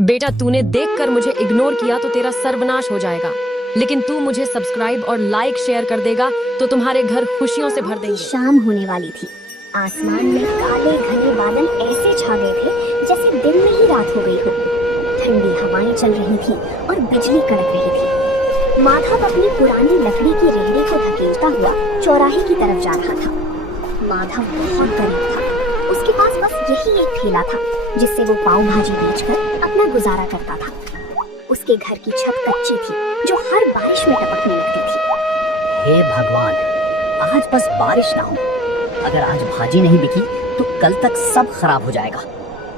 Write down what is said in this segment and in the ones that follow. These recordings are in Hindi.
बेटा तूने देखकर मुझे इग्नोर किया तो तेरा सर्वनाश हो जाएगा, लेकिन तू मुझे सब्सक्राइब और लाइक शेयर कर देगा तो तुम्हारे घर खुशियों से भर देंगे। शाम होने वाली थी। आसमान में काले घने बादल ऐसे छा गए थे जैसे दिन में ही रात हो गई हो। ठंडी हवाएं चल रही थी और बिजली कड़क रही थी। माधव अपनी पुरानी लकड़ी की रेहड़ी को धकेलता हुआ चौराहे की तरफ जा रहा था। माधव बहुत गरीब था। उसके पास बस यही एक ठेला था जिससे वो पाव भाजी बेचकर अपना गुजारा करता था। उसके घर की छत कच्ची थी जो हर बारिश में टपकने लगती थी। हे भगवान, आज बस बारिश ना हो। अगर आज भाजी नहीं बिकी तो कल तक सब खराब हो जाएगा।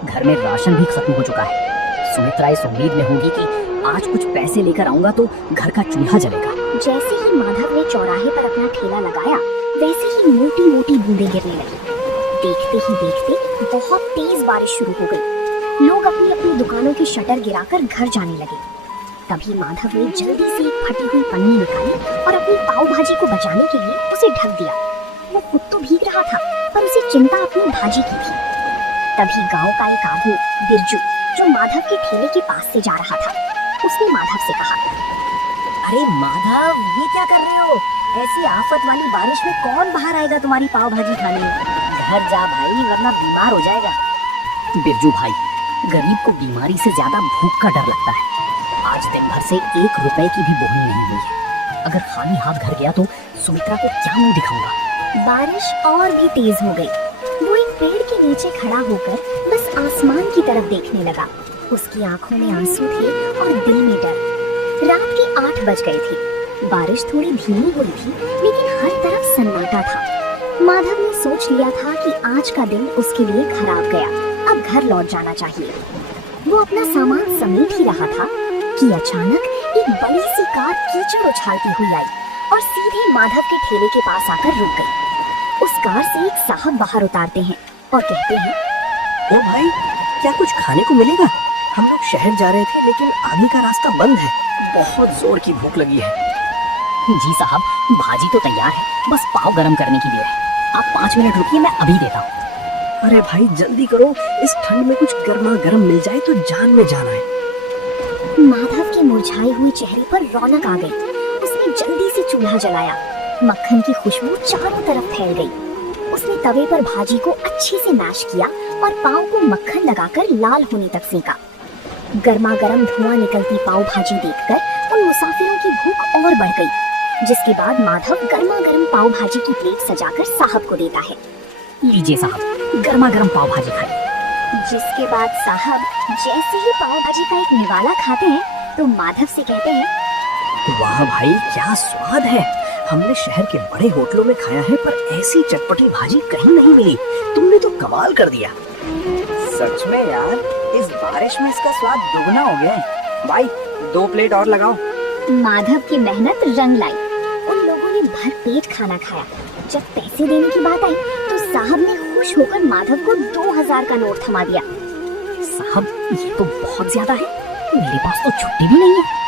घर में राशन भी खत्म हो चुका है। सुमित्रा इस उम्मीद में होगी कि आज कुछ पैसे लेकर आऊंगा तो घर का चूल्हा जलेगा। जैसे ही माधव ने चौराहे पर अपना ठेला लगाया वैसे ही मोटी मोटी बूंदें गिरने लगी। देखते ही देखते बहुत तेज बारिश शुरू हो गई। लोग अपनी अपनी दुकानों की शटर गिराकर घर जाने लगे। तभी माधव ने जल्दी से एक फटी हुई पन्नी निकाली और अपनी पाव भाजी को बचाने के लिए उसे ढक दिया। वो खुद तो भीग रहा था पर उसे चिंता अपनी भाजी की थी। तभी गांव का एक आदमी बिरजू जो माधव के ठेले के पास से जा रहा था, उसने माधव से कहा, अरे माधव, ये क्या कर रहे हो? ऐसी आफत वाली बारिश में कौन बाहर आएगा तुम्हारी पाव भाजी खाने? घर जा भाई, वरना बीमार हो जाएगा। बिरजू भाई, गरीब को बीमारी से ज्यादा भूख का डर लगता है। आज दिन भर से 1 रुपए की भी बोहनी नहीं हुई है। अगर खाली हाथ घर गया तो सुमित्रा को क्या मुंह दिखाऊंगा? बारिश और भी तेज हो गई। वो एक पेड़ के नीचे खड़ा होकर बस आसमान की तरफ देखने लगा। उसकी आंखों में आंसू थे और दिल में डर। रात के 8 बज गए थे। बारिश थोड़ी धीमी हुई थी लेकिन हर तरफ सन्नाटा था। माधव ने सोच लिया था कि आज का दिन उसके लिए खराब गया, अब घर लौट जाना चाहिए। वो अपना सामान समेट ही रहा था कि अचानक एक बड़ी सी कार कीचड़ उछालती हुई आई और सीधे माधव के ठेले के पास आकर रुक गई। उस कार से एक साहब बाहर उतारते हैं और कहते हैं, ओ भाई, क्या कुछ खाने को मिलेगा? हम लोग शहर जा रहे थे लेकिन आगे का रास्ता बंद है। बहुत जोर की भूख लगी है। जी साहब, भाजी तो तैयार है, बस पाव गरम करने की देर है। आप 5 मिनट रुकिए, मैं अभी देता हूँ। अरे भाई जल्दी करो, इस ठंड में कुछ गर्मा गर्म मिल जाए तो जान में जान आए। माधव के मुरझाए हुए चेहरे पर रौनक आ गई। उसने जल्दी से चूल्हा जलाया। मक्खन की खुशबू चारों तरफ फैल गई। उसने तवे पर भाजी को अच्छे से मैश किया और पाव को मक्खन लगाकर लाल होने तक सेका। गर्मा गर्म धुआं निकलती पाव भाजी देखकर उन मुसाफिरों की भूख और बढ़ गई। जिसके बाद माधव गर्मा गर्म पाव भाजी की प्लेट सजाकर साहब को देता है। लीजिए साहब, गर्मा गर्म पाव भाजी खाइए। जिसके बाद साहब जैसे ही पाव भाजी का एक निवाला खाते हैं तो माधव से कहते हैं, वाह भाई, क्या स्वाद है। हमने शहर के बड़े होटलों में खाया है पर ऐसी चटपटी भाजी कहीं नहीं मिली। तुमने तो कमाल कर दिया। सच में यार, इस बारिश में इसका स्वाद दोगुना हो गया है। भाई 2 प्लेट और लगाओ। माधव की मेहनत रंग लाई। उन लोगों ने भर पेट खाना खाया। जब पैसे देने की बात आई तो साहब ने खुश होकर माधव को 2000 का नोट थमा दिया। साहब, ये तो बहुत ज्यादा है, मेरे पास तो छुट्टी भी नहीं है।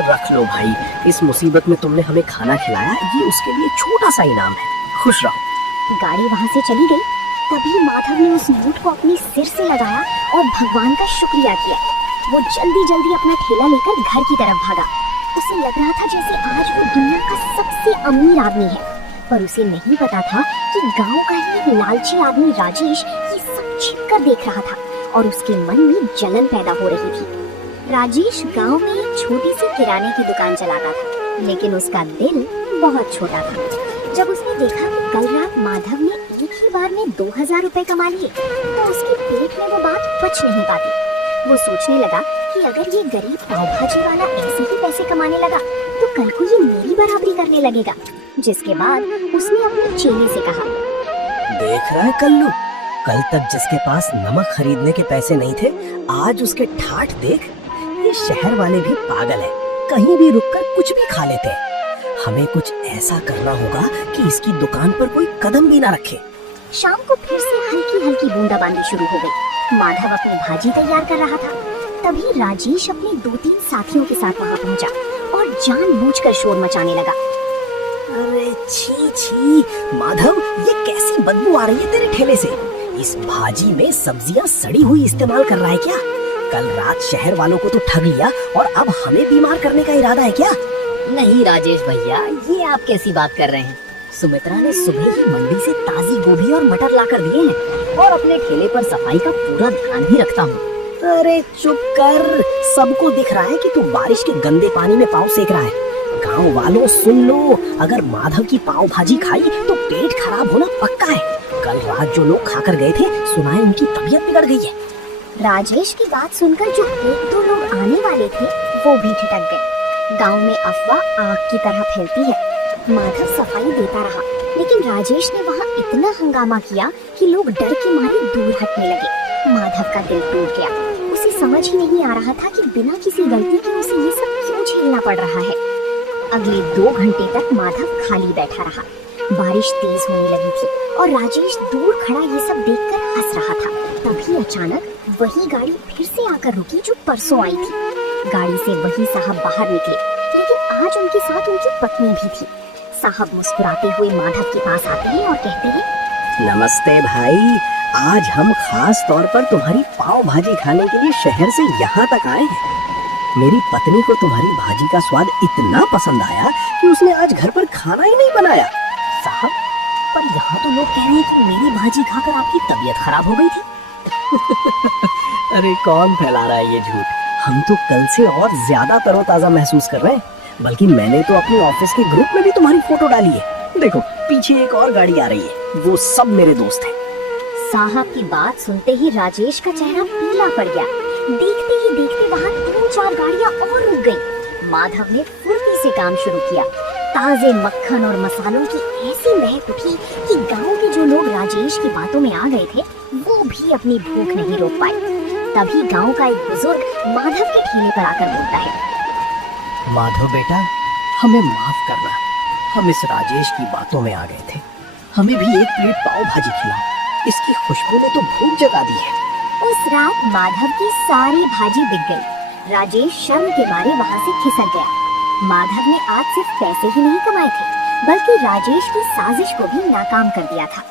रख लो भाई, इस मुसीबत में तुमने हमें खाना खिलाया, ये उसके लिए छोटा सा इनाम है। खुश रहो। गाड़ी वहाँ से चली गई। तभी माधव ने उस नोट को अपने सिर से लगाया और भगवान का शुक्रिया किया। वो जल्दी जल्दी अपना ठेला लेकर घर की तरफ भागा। उसे लग रहा था जैसे आज वो दुनिया का सबसे अमीर आदमी है, पर उसे नहीं पता था कि गांव का ही एक लालची आदमी राजेश ये सब छिपकर देख रहा था और उसके मन में जलन पैदा हो रही थी। राजेश गांव में एक छोटी सी किराने की दुकान चलाता था, लेकिन उसका दिल बहुत छोटा था। जब उसने देखा कि कल रात माधव ने एक ही बार में 2000 रुपए कमा लिए तो उसके पेट में वो बात पच नहीं पाती। वो सोचने लगा कि अगर ये गरीब पाव भाजी वाला ऐसे ही पैसे कमाने लगा तो कल को ये मेरी बराबरी करने लगेगा। जिसके बाद उसने अपने चेले से कहा, देख रहा है कल्लू, कल तक जिसके पास नमक खरीदने के पैसे नहीं थे आज उसके ठाठ देख। ये शहर वाले भी पागल है, कहीं भी रुककर कुछ भी खा लेते हैं। हमें कुछ ऐसा करना होगा कि इसकी दुकान पर कोई कदम भी ना रखे। शाम को फिर से हल्की हल्की बूंदाबांदी शुरू हो गई। माधव अपनी भाजी तैयार कर रहा था। तभी राजेश अपने 2-3 साथियों के साथ वहाँ पहुँचा और जानबूझकर शोर मचाने लगा। अरे छी छी माधव, ये कैसी बदबू आ रही है तेरे ठेले से? इस भाजी में सब्जियां सड़ी हुई इस्तेमाल कर रहा है क्या? कल रात शहर वालों को तो ठग लिया और अब हमें बीमार करने का इरादा है क्या? नहीं राजेश भैया, ये आप कैसी बात कर रहे हैं? सुमित्रा ने सुबह ही मंडी से ताजी गोभी और मटर लाकर दिए हैं और अपने ठेले पर सफाई का पूरा ध्यान भी रखता हूँ। अरे चुप कर, सबको दिख रहा है कि तू बारिश के गंदे पानी में पाँव सेक रहा है। गांव वालों सुन लो, अगर माधव की पाव भाजी खाई तो पेट खराब होना पक्का है। कल रात जो लोग खाकर गए थे, सुना है उनकी तबीयत बिगड़ गई है। राजेश की बात सुनकर जो एक दो लोग आने वाले थे वो भी ठिठक गए। गांव में अफवाह आग की तरह फैलती है। माधव सफाई देता रहा, लेकिन राजेश ने वहाँ इतना हंगामा किया कि लोग डर के मारे दूर हटने लगे। माधव का दिल टूट गया। उसे समझ ही नहीं आ रहा था कि बिना किसी गलती के उसे ये सब क्यों झेलना पड़ रहा है। अगले 2 घंटे तक माधव खाली बैठा रहा। बारिश तेज होने लगी थी और राजेश दूर खड़ा ये सब देखकर हंस रहा था। तभी अचानक वही गाड़ी फिर से आकर रुकी जो परसों आई थी। गाड़ी से वही साहब बाहर निकले, लेकिन आज उनके साथ उनकी पत्नी भी थी। साहब मुस्कुराते हुए माधव के पास आते हैं और कहते हैं, नमस्ते भाई, आज हम खास तौर पर तुम्हारी पाव भाजी खाने के लिए शहर से यहाँ तक आए हैं। मेरी पत्नी को तुम्हारी भाजी का स्वाद इतना पसंद आया कि उसने आज घर पर खाना ही नहीं बनाया। साहब, पर यहाँ तो लोग कह रहे हैं कि मेरी भाजी खाकर आपकी तबीयत खराब हो गई थी। अरे कौन फैला रहा है ये झूठ? हम तो कल से और ज्यादा तरोताजा महसूस कर रहे हैं। बल्कि मैंने तो अपने ऑफिस के ग्रुप में भी तुम्हारी फोटो डाली है। देखो पीछे एक और गाड़ी आ रही है, वो सब मेरे दोस्त हैं। साहब की बात सुनते ही राजेश का चेहरा पीला पड़ गया। देखते ही देखते वहाँ 3-4 गाड़ियाँ और रुक गई। माधव ने फुर्ती से काम शुरू किया। ताजे मक्खन और मसालों की ऐसी महक उठी कि गांव के जो लोग राजेश की बातों में आ गए थे वो भी अपनी भूख नहीं रोक पाए। तभी गांव का एक बुजुर्ग माधव के ठेले पर आकर बोलता है, माधव बेटा, हमें माफ करना, हम इस राजेश की बातों में आ गए थे। हमें भी एक प्लेट पाव भाजी खिलाओ, इसकी खुशबू ने तो भूख जगा दी है। उस रात माधव की सारी भाजी बिक गई। राजेश शर्म के मारे वहाँ से खिसक गया। माधव ने आज सिर्फ पैसे ही नहीं कमाए थे, बल्कि राजेश की साजिश को भी नाकाम कर दिया था।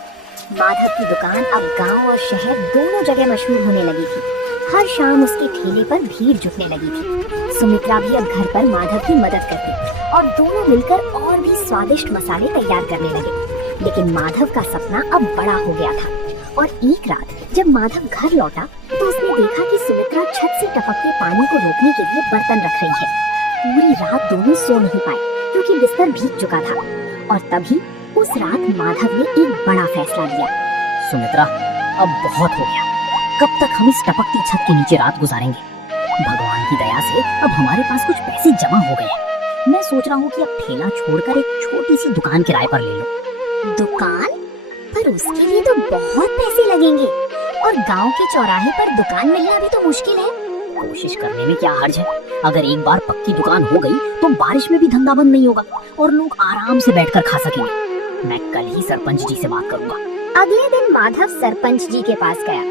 माधव की दुकान अब गांव और शहर दोनों जगह मशहूर होने लगी थी। हर शाम उसके ठेले पर भीड़ जुटने लगी थी। सुमित्रा भी अब घर पर माधव की मदद करती और दोनों मिलकर और भी स्वादिष्ट मसाले तैयार करने लगे। लेकिन माधव का सपना अब बड़ा हो गया था और एक रात जब माधव घर लौटा तो उसने देखा कि सुमित्रा छत से टपकते पानी को रोकने के लिए बर्तन रख रही है। पूरी रात दोनों सो नहीं पाए क्योंकि बिस्तर भीग चुका था। और तभी उस रात माधव ने एक बड़ा फैसला लिया। सुमित्रा, अब बहुत हो गया। कब तक हम इस टपकती छत के नीचे रात गुजारेंगे? भगवान की दया से अब हमारे पास कुछ पैसे जमा हो गए हैं। मैं सोच रहा हूँ कि अब ठेला छोड़कर एक छोटी सी दुकान किराए पर ले लो। दुकान? पर उसके लिए तो बहुत पैसे लगेंगे और गांव के चौराहे पर दुकान मिलना भी तो मुश्किल है। कोशिश करने में क्या हर्ज है? अगर एक बार पक्की दुकान हो गई तो बारिश में भी धंधा बंद नहीं होगा और लोग आराम से बैठकर खा सकेंगे। मैं कल ही सरपंच जी से बात करूंगा। अगले दिन माधव सरपंच जी के पास गया।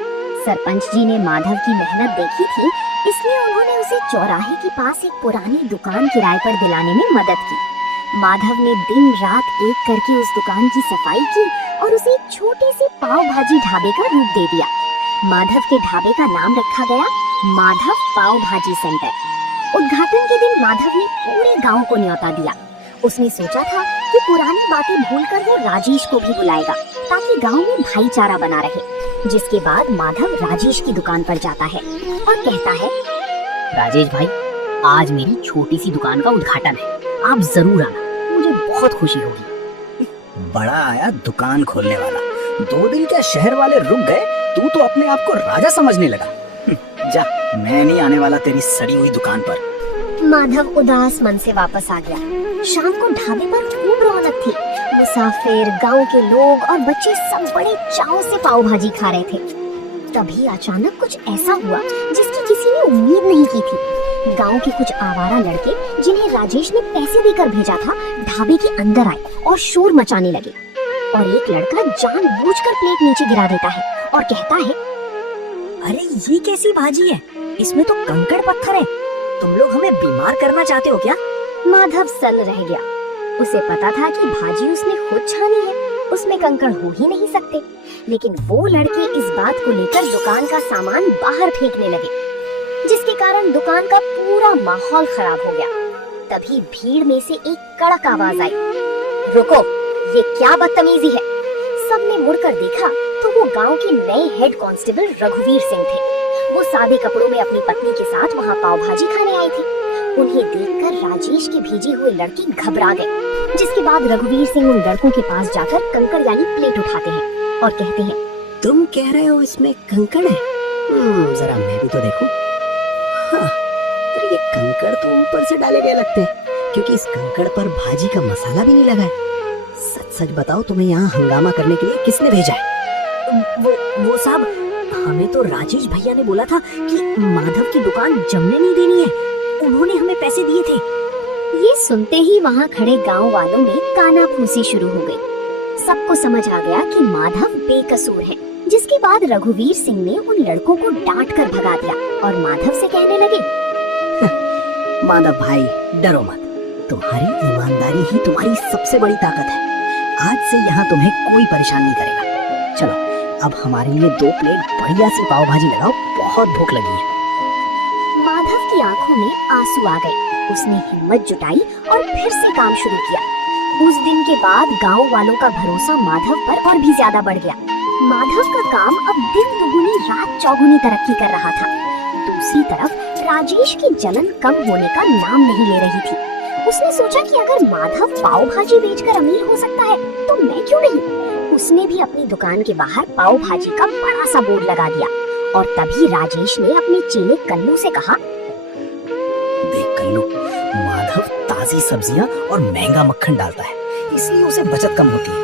सरपंच जी ने माधव की मेहनत देखी थी, इसलिए उन्होंने उसे चौराहे के पास एक पुरानी दुकान किराए पर दिलाने में मदद की। माधव ने दिन रात एक करके उस दुकान की सफाई की और उसे एक छोटे से पाव भाजी ढाबे का रूप दे दिया। माधव के ढाबे का नाम रखा गया माधव पाव भाजी सेंटर। उद्घाटन के दिन माधव ने पूरे गांव को न्योता दिया। उसने सोचा था कि पुरानी बातें भूलकर वो राजेश को भी बुलाएगा ताकि गांव में भाईचारा बना रहे। जिसके बाद माधव राजेश की दुकान पर जाता है और कहता है, राजेश भाई, आज मेरी छोटी सी दुकान का उद्घाटन है, आप जरूर आना, मुझे बहुत खुशी होगी। बड़ा आया दुकान खोलने वाला। 2 दिन क्या शहर वाले रुक गए, तू तो अपने आप को राजा समझने लगा। जा, मैं नहीं आने वाला तेरी सड़ी हुई दुकान पर। माधव उदास मन से वापस आ गया। शाम को ढाबे पर खूब रौनक थी। मुसाफिर, गांव के लोग और बच्चे सब बड़े चाव से पाव भाजी खा रहे थे। तभी अचानक कुछ ऐसा हुआ जिसकी किसी ने उम्मीद नहीं की थी। गांव के कुछ आवारा लड़के जिन्हें राजेश ने पैसे देकर भेजा था, ढाबे के अंदर आए और शोर मचाने लगे। और एक लड़का जानबूझकर प्लेट नीचे गिरा देता है और कहता है, अरे ये कैसी भाजी है? इसमें तो कंकड़ पत्थर है। तुम लोग हमें बीमार करना चाहते हो क्या? माधव सन रह गया। उसे पता था कि भाजी उसने खुद छानी है, उसमें कंकड़ हो ही नहीं सकते। लेकिन वो लड़के इस बात को लेकर दुकान का सामान बाहर फेंकने लगे। कारण दुकान का पूरा माहौल खराब हो गया। तभी भीड़ में से एक कड़क आवाज आई, रुको, ये क्या बदतमीजी है। सबने मुड़कर देखा तो वो गांव के नए हेड कांस्टेबल रघुवीर सिंह थे। वो सादे कपड़ों में अपनी पत्नी के साथ वहाँ पाव भाजी खाने आए थे। उन्हें देखकर राजेश के भेजे हुए लड़के घबरा गए, जिसके बाद रघुवीर सिंह उन लड़कों के पास जाकर कंकड़ यानी प्लेट उठाते हैं और कहते हैं, तुम कह रहे हो इसमें कंकड़ है? जरा मैं भी तो देखूं। हाँ, पर ये कंकड़ तो ऊपर से डाले गए लगते हैं, क्योंकि इस कंकड़ पर भाजी का मसाला भी नहीं लगा है। सच सच बताओ, तुम्हें यहाँ हंगामा करने के लिए किसने भेजा है? वो साहब, हमें तो राजेश भैया ने बोला था कि माधव की दुकान जमने नहीं देनी है। उन्होंने हमें पैसे दिए थे। ये सुनते ही वहाँ खड़े गांव वालों में कानाफूसी शुरू हो गई। सबको समझ आ गया कि माधव बेकसूर है, जिसके बाद रघुवीर सिंह ने उन लड़कों को डांट कर भगा दिया और माधव से कहने लगे, माधव भाई, डरो मत, तुम्हारी ईमानदारी ही तुम्हारी सबसे बड़ी ताकत है। आज से यहाँ तुम्हें कोई परेशान नहीं करेगा। चलो, अब हमारे लिए 2 प्लेट बढ़िया सी पाव भाजी लगाओ, बहुत भूख लगी है। माधव की आंखों में आंसू आ गए। उसने हिम्मत जुटाई और फिर से काम शुरू किया। उस दिन के बाद गांव वालों का भरोसा माधव पर और भी ज्यादा बढ़ गया। माधव का काम अब दिन दुगुनी रात चौगुनी तरक्की कर रहा था। दूसरी तरफ राजेश की जलन कम होने का नाम नहीं ले रही थी। उसने सोचा कि अगर माधव पाव भाजी बेचकर अमीर हो सकता है तो मैं क्यों नहीं। उसने भी अपनी दुकान के बाहर पाव भाजी का बड़ा सा बोर्ड लगा दिया और तभी राजेश ने अपने चेले कल्लू से कहा, देख कल्लू, माधव ताजी सब्जियां और महंगा मक्खन डालता है, इसलिए उसे बचत कम होती है।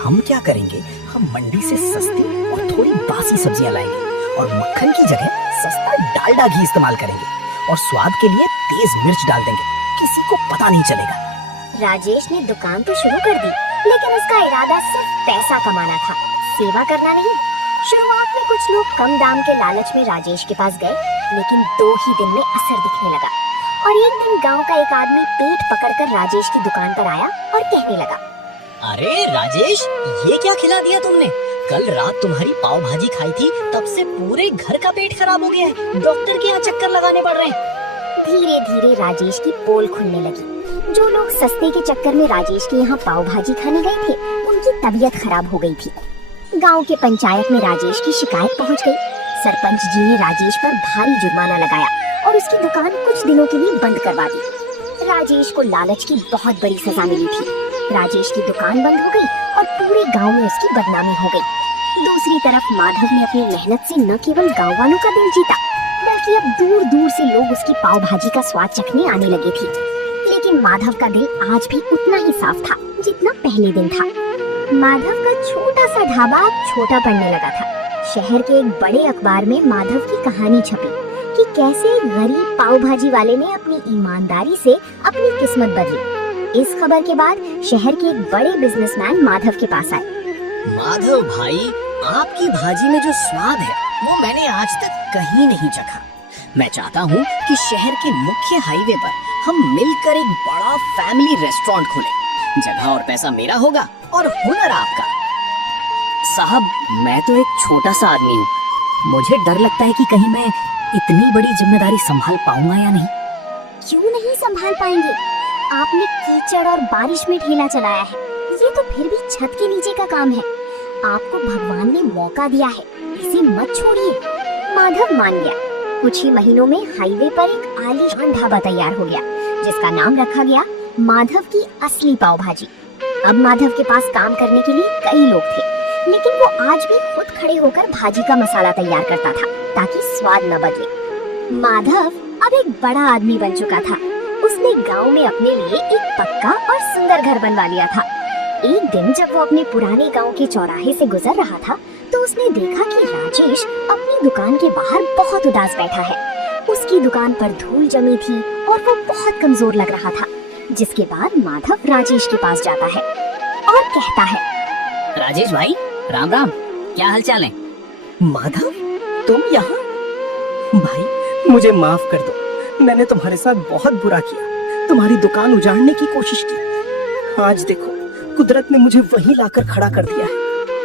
हम क्या करेंगे, हम मंडी से सस्ती और थोड़ी बासी सब्जियां लाएंगे और मक्खन की जगह सस्ता डालडा घी इस्तेमाल करेंगे और स्वाद के लिए तेज मिर्च डाल देंगे, किसी को पता नहीं चलेगा। राजेश ने दुकान तो शुरू कर दी, लेकिन उसका इरादा सिर्फ पैसा कमाना था, सेवा करना नहीं। शुरुआत में कुछ लोग कम दाम के लालच में राजेश के पास गए, लेकिन 2 ही दिन में असर दिखने लगा और एक दिन गांव का एक आदमी पेट पकड़कर राजेश की दुकान पर आया और कहने लगा, अरे राजेश, ये क्या खिला दिया तुमने? कल रात तुम्हारी पाव भाजी खाई थी, तब से पूरे घर का पेट खराब हो गया है। डॉक्टर के यहाँ चक्कर लगाने पड़ रहे हैं। धीरे धीरे राजेश की पोल खुलने लगी। जो लोग सस्ते के चक्कर में राजेश के यहाँ पाव भाजी खाने गए थे, उनकी तबीयत खराब हो गई थी। गांव के पंचायत में राजेश की शिकायत पहुंच गई। सरपंच जी ने राजेश पर भारी जुर्माना लगाया और उसकी दुकान कुछ दिनों के लिए बंद करवा दी। राजेश को लालच की बहुत बड़ी सजा मिली थी। राजेश की दुकान बंद हो गई और पूरे गांव में उसकी बदनामी हो गई। दूसरी तरफ माधव ने अपनी मेहनत से न केवल गांव वालों का दिल जीता, बल्कि अब दूर दूर से लोग उसकी पाव भाजी का स्वाद चखने आने लगे थे। लेकिन माधव का दिल आज भी उतना ही साफ था जितना पहले दिन था। माधव का छोटा सा ढाबा अब छोटा पड़ने लगा था। शहर के एक बड़े अखबार में माधव की कहानी छपी कि कैसे एक गरीब पाव भाजी वाले ने अपनी ईमानदारी से अपनी किस्मत बदली। इस खबर के बाद शहर के एक बड़े बिजनेसमैन माधव के पास आए। माधव भाई, आपकी भाजी में जो स्वाद है वो मैंने आज तक कहीं नहीं चखा। मैं चाहता हूँ कि शहर के मुख्य हाईवे पर हम मिलकर एक बड़ा फैमिली रेस्टोरेंट खोलें। जगह और पैसा मेरा होगा और हुनर आपका। साहब, मैं तो एक छोटा सा आदमी हूँ, मुझे डर लगता है कि कहीं मैं इतनी बड़ी जिम्मेदारी संभाल पाऊंगा या नहीं। क्यों नहीं संभाल पाएंगे? आपने कीचड़ और बारिश में ठेला चलाया है, ये तो फिर भी छत के नीचे का काम है। आपको भगवान ने मौका दिया है, इसे मत छोड़िए। माधव मान गया। कुछ ही महीनों में हाईवे पर एक आलीशान ढाबा तैयार हो गया, जिसका नाम रखा गया माधव की असली पाव भाजी। अब माधव के पास काम करने के लिए कई लोग थे, लेकिन वो आज भी खुद खड़े होकर भाजी का मसाला तैयार करता था ताकि स्वाद न बदले। माधव अब एक बड़ा आदमी बन चुका था। उसने गांव में अपने लिए एक पक्का और सुंदर घर बनवा लिया था। एक दिन जब वो अपने पुराने गांव के चौराहे से गुजर रहा था, तो उसने देखा कि राजेश अपनी दुकान के बाहर बहुत उदास बैठा है। उसकी दुकान पर धूल जमी थी और वो बहुत कमजोर लग रहा था। जिसके बाद माधव राजेश के पास जाता है और कहता है, राजेश भाई, राम राम, क्या हाल चाल है? माधव, तुम यहाँ? भाई, मुझे माफ कर दो, मैंने तुम्हारे साथ बहुत बुरा किया, तुम्हारी दुकान उजाड़ने की कोशिश की। आज देखो, कुदरत ने मुझे वहीं लाकर खड़ा कर दिया है।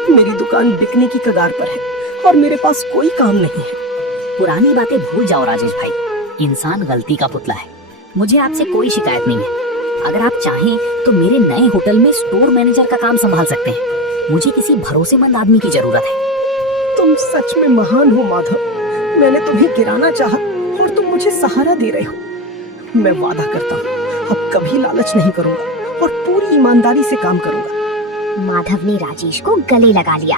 मेरी दुकान बिकने की कगार पर है और मेरे पास कोई काम नहीं है। पुरानी बातें भूल जाओ राजेश भाई, इंसान गलती का पुतला है। मुझे आपसे कोई शिकायत नहीं है। अगर आप चाहें तो मेरे नए होटल में स्टोर मैनेजर का काम संभाल सकते हैं। मुझे किसी भरोसेमंद आदमी की जरूरत है। तुम सच में महान हो माधव। मैंने तुम्हें गिराना चाहा और तुम मुझे सहारा दे रहे हो। मैं वादा करता हूँ अब कभी लालच नहीं करूंगा और पूरी ईमानदारी से काम करूंगा। माधव ने राजेश को गले लगा लिया।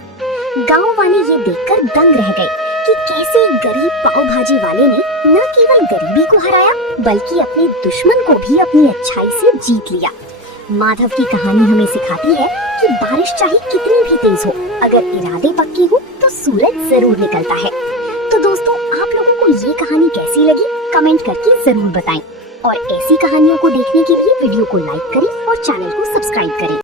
गांव वाले ये देखकर दंग रह गए कि कैसे एक गरीब पाव भाजी वाले ने न केवल गरीबी को हराया बल्कि अपने दुश्मन को भी अपनी अच्छाई से जीत लिया। माधव की कहानी हमें सिखाती है कि बारिश चाहे कितनी भी तेज हो, अगर इरादे पक्के हो तो सूरज जरूर निकलता है। तो दोस्तों, आप लोगों को ये कहानी कैसी लगी कमेंट करके जरूर बताएं और ऐसी कहानियों को देखने के लिए वीडियो को लाइक करें और चैनल को सब्सक्राइब करें।